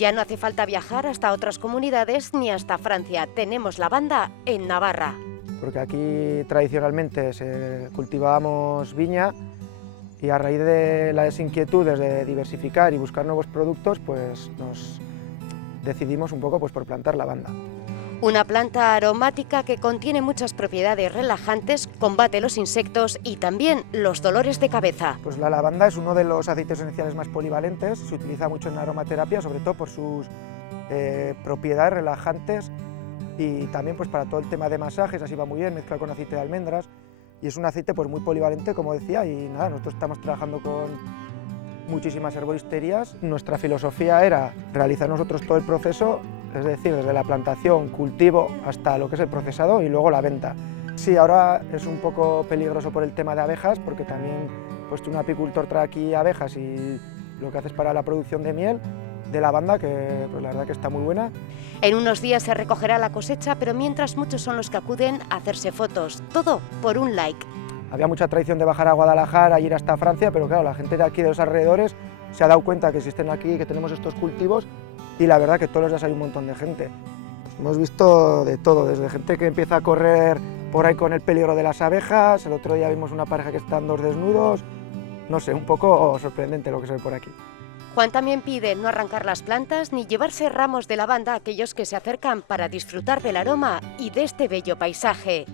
Ya no hace falta viajar hasta otras comunidades ni hasta Francia. Tenemos lavanda en Navarra. Porque aquí tradicionalmente cultivábamos viña y a raíz de las inquietudes de diversificar y buscar nuevos productos, pues nos decidimos un poco por plantar lavanda. Una planta aromática que contiene muchas propiedades relajantes, combate los insectos y también los dolores de cabeza. Pues la lavanda es uno de los aceites esenciales más polivalentes, se utiliza mucho en aromaterapia, sobre todo por sus propiedades relajantes y también pues para todo el tema de masajes, así va muy bien, mezcla con aceite de almendras y es un aceite pues muy polivalente, como decía, y nada, nosotros estamos trabajando con muchísimas herboristerías. Nuestra filosofía era realizar nosotros todo el proceso, es decir, desde la plantación, cultivo, hasta lo que es el procesado y luego la venta. Sí, ahora es un poco peligroso por el tema de abejas, porque también pues un apicultor trae aquí abejas y lo que hace es para la producción de miel, de lavanda, que pues la verdad que está muy buena. En unos días se recogerá la cosecha, pero mientras muchos son los que acuden a hacerse fotos, todo por un like. Había mucha tradición de bajar a Guadalajara, ir hasta Francia, pero claro, la gente de aquí, de los alrededores, se ha dado cuenta que existen aquí, que tenemos estos cultivos, y la verdad que todos los días hay un montón de gente. Hemos visto de todo, desde gente que empieza a correr por ahí con el peligro de las abejas, el otro día vimos una pareja que están dos desnudos, no sé, un poco sorprendente lo que se ve por aquí. Juan también pide no arrancar las plantas ni llevarse ramos de lavanda a aquellos que se acercan para disfrutar del aroma y de este bello paisaje.